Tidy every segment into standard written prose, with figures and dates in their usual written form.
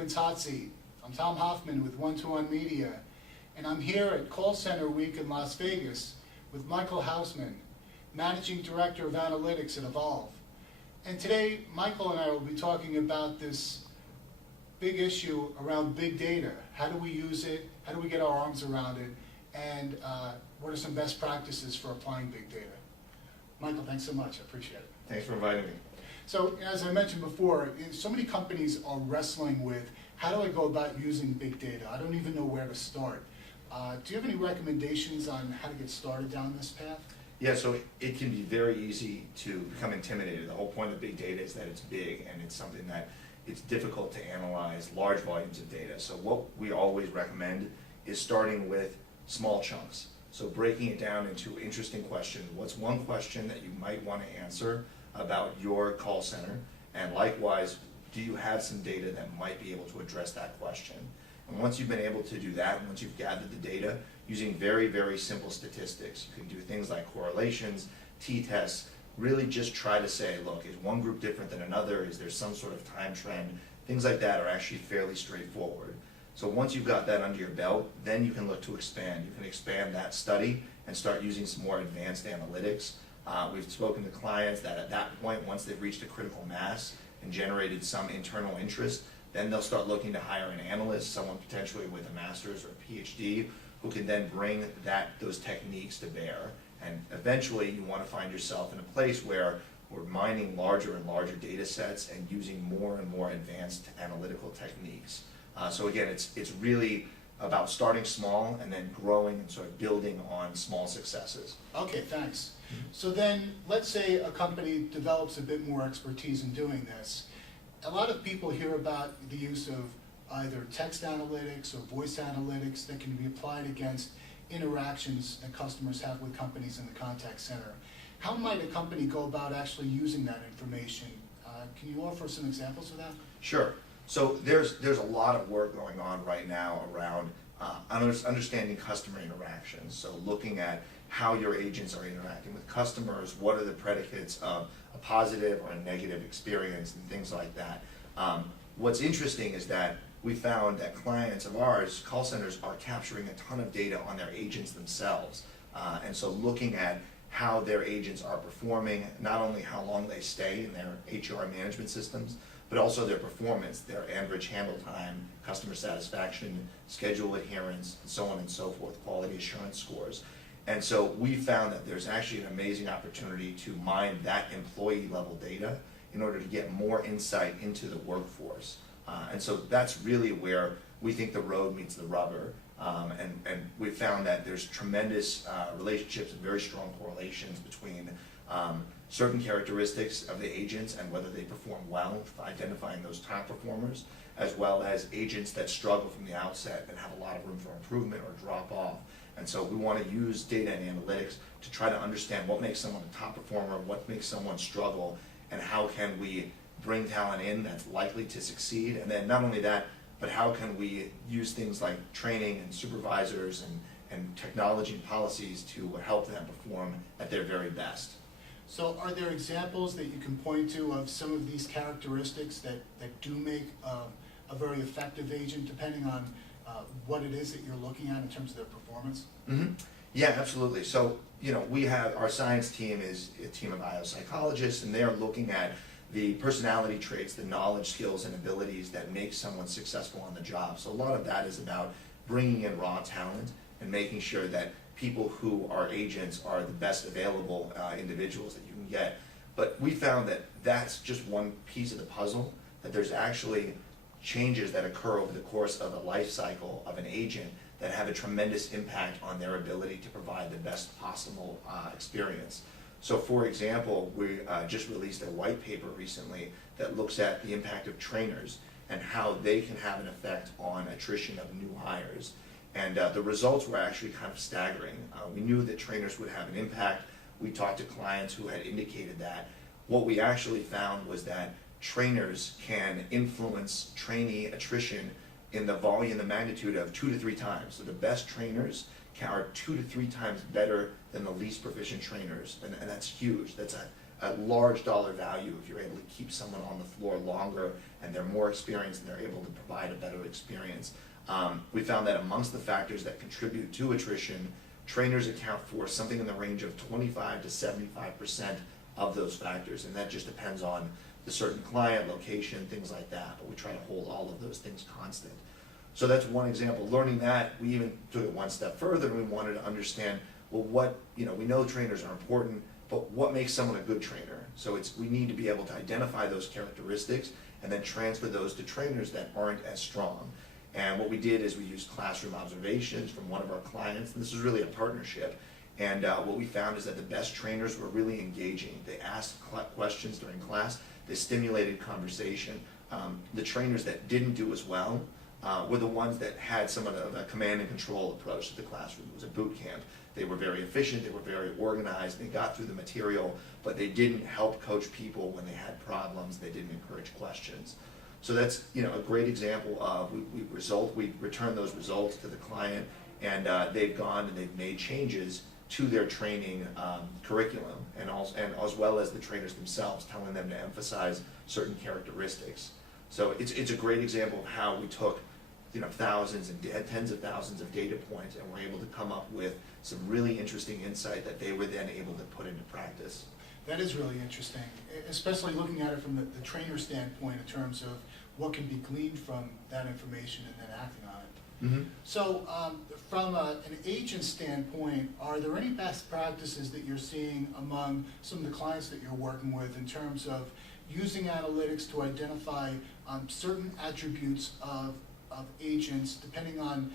Hoffman's Hot Seat. I'm Tom Hoffman with One-to-One Media, and I'm here at Call Center Week in Las Vegas with Michael Housman, Managing Director of Analytics at Evolv. And today, Michael and I will be talking about this big issue around big data. How do we use it? How do we get our arms around it? And what are some best practices for applying big data? Michael, thanks so much. I appreciate it. Thanks for inviting me. So, as I mentioned before, so many companies are wrestling with, how do I go about using big data? I don't even know where to start. Do you have any recommendations on how to get started down this path? Yeah, so it can be very easy to become intimidated. The whole point of big data is that it's big and it's something that it's difficult to analyze large volumes of data. So what we always recommend is starting with small chunks. So breaking it down into interesting questions. What's one question that you might want to answer about your call center? And likewise, do you have some data that might be able to address that question? And once you've been able to do that, once you've gathered the data, using very, very simple statistics, you can do things like correlations, t-tests, really just try to say, look, is one group different than another? Is there some sort of time trend? Things like that are actually fairly straightforward. So once you've got that under your belt, then you can look to expand. You can expand that study and start using some more advanced analytics. We've spoken to clients that at that point, once they've reached a critical mass and generated some internal interest, then they'll start looking to hire an analyst, someone potentially with a master's or a PhD, who can then bring those techniques to bear. And eventually you want to find yourself in a place where we're mining larger and larger data sets and using more and more advanced analytical techniques. So again, it's really about starting small and then growing and sort of building on small successes. Okay, thanks. So then, let's say a company develops a bit more expertise in doing this. A lot of people hear about the use of either text analytics or voice analytics that can be applied against interactions that customers have with companies in the contact center. How might a company go about actually using that information? Can you offer some examples of that? Sure. So there's a lot of work going on right now around understanding customer interactions. So looking at how your agents are interacting with customers, what are the predicates of a positive or a negative experience and things like that. What's interesting is that we found that clients of ours, call centers, are capturing a ton of data on their agents themselves. And so looking at how their agents are performing, not only how long they stay in their HR management systems, but also their performance, their average handle time, customer satisfaction, schedule adherence, and so on and so forth, quality assurance scores. And so we found that there's actually an amazing opportunity to mine that employee level data in order to get more insight into the workforce. And so that's really where we think the road meets the rubber. And we found that there's tremendous relationships and very strong correlations between certain characteristics of the agents and whether they perform well, identifying those top performers, as well as agents that struggle from the outset and have a lot of room for improvement or drop off. And so we want to use data and analytics to try to understand what makes someone a top performer, what makes someone struggle, and how can we bring talent in that's likely to succeed. And then not only that, but how can we use things like training and supervisors and technology and policies to help them perform at their very best. So are there examples that you can point to of some of these characteristics that do make a very effective agent, depending on what it is that you're looking at in terms of their performance? Mm-hmm. Yeah, absolutely. So, we have, our science team is a team of biopsychologists, and they're looking at the personality traits, the knowledge, skills, and abilities that make someone successful on the job. So a lot of that is about bringing in raw talent and making sure that people who are agents are the best available individuals that you can get. But we found that that's just one piece of the puzzle, that there's actually changes that occur over the course of a life cycle of an agent that have a tremendous impact on their ability to provide the best possible experience. So for example, we just released a white paper recently that looks at the impact of trainers and how they can have an effect on attrition of new hires. And the results were actually kind of staggering. We knew that trainers would have an impact. We talked to clients who had indicated that. What we actually found was that trainers can influence trainee attrition in the volume, the magnitude of 2 to 3 times. So the best trainers are 2 to 3 times better than the least proficient trainers, and that's huge. That's a a large dollar value if you're able to keep someone on the floor longer and they're more experienced and they're able to provide a better experience. We found that amongst the factors that contribute to attrition, trainers account for something in the range of 25 to 75% of those factors, and that just depends on the certain client, location, things like that, but we try to hold all of those things constant. So that's one example. Learning that, we even took it one step further and we wanted to understand, well, we know trainers are important, but what makes someone a good trainer? So we need to be able to identify those characteristics and then transfer those to trainers that aren't as strong. And what we did is we used classroom observations from one of our clients, and this was really a partnership. And what we found is that the best trainers were really engaging. They asked questions during class, they stimulated conversation. The trainers that didn't do as well were the ones that had some of the command and control approach to the classroom. It was a boot camp. They were very efficient, they were very organized, they got through the material, but they didn't help coach people when they had problems, they didn't encourage questions. So that's a great example of we return those results to the client, and they've gone and they've made changes to their training curriculum, and as well as the trainers themselves, telling them to emphasize certain characteristics. So it's a great example of how we took thousands and tens of thousands of data points and were able to come up with some really interesting insight that they were then able to put into practice. That is really interesting, especially looking at it from the trainer standpoint in terms of what can be gleaned from that information and then acting on it. Mm-hmm. So from an agent standpoint, are there any best practices that you're seeing among some of the clients that you're working with in terms of using analytics to identify certain attributes of agents depending on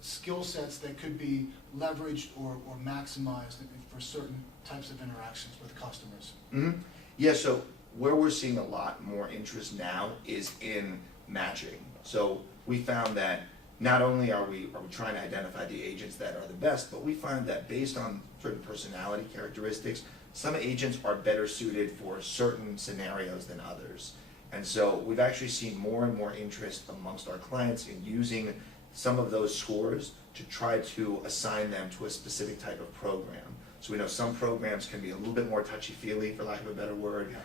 skill sets that could be leveraged or maximized for certain types of interactions with customers? Mm-hmm. Yeah, so where we're seeing a lot more interest now is in matching. So we found that not only are we trying to identify the agents that are the best, but we find that based on certain personality characteristics, some agents are better suited for certain scenarios than others. And so we've actually seen more and more interest amongst our clients in using some of those scores to try to assign them to a specific type of program. So we know some programs can be a little bit more touchy-feely, for lack of a better word.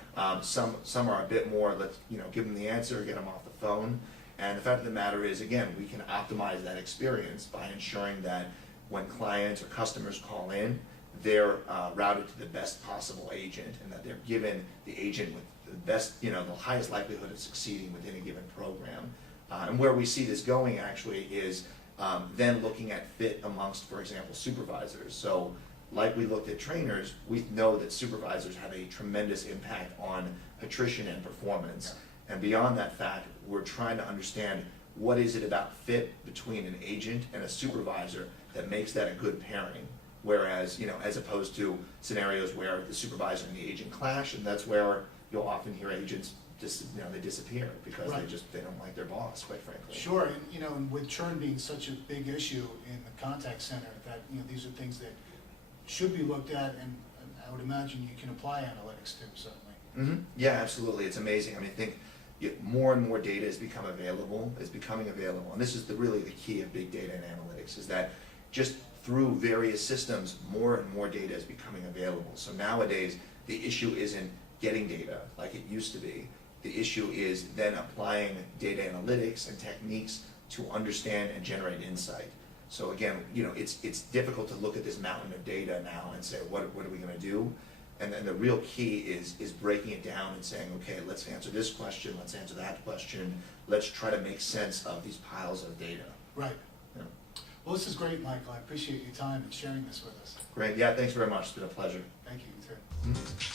Some are a bit more, let's give them the answer, get them off the phone. And the fact of the matter is, again, we can optimize that experience by ensuring that when clients or customers call in, they're routed to the best possible agent, and that they're given the agent with the best, the highest likelihood of succeeding within a given program. And where we see this going actually is then looking at fit amongst, for example, supervisors. So like we looked at trainers, we know that supervisors have a tremendous impact on attrition and performance. And beyond that fact, we're trying to understand what is it about fit between an agent and a supervisor that makes that a good pairing. Whereas, as opposed to scenarios where the supervisor and the agent clash, and that's where you'll often hear agents they disappear because Right. they don't like their boss, quite frankly. Sure, and with churn being such a big issue in the contact center, that these are things that should be looked at, and I would imagine you can apply analytics to, certainly. Mm-hmm. Yeah, absolutely. It's amazing. I think more and more data is becoming available, and this is really the key of big data and analytics, is that just through various systems, more and more data is becoming available. So nowadays, the issue isn't getting data like it used to be. The issue is then applying data analytics and techniques to understand and generate insight. So again, it's difficult to look at this mountain of data now and say, what are we going to do? And then the real key is breaking it down and saying, okay, let's answer this question, let's answer that question, let's try to make sense of these piles of data. Right. Yeah. Well, this is great, Michael. I appreciate your time and sharing this with us. Great. Yeah, thanks very much. It's been a pleasure. Thank you. You too. Mm-hmm.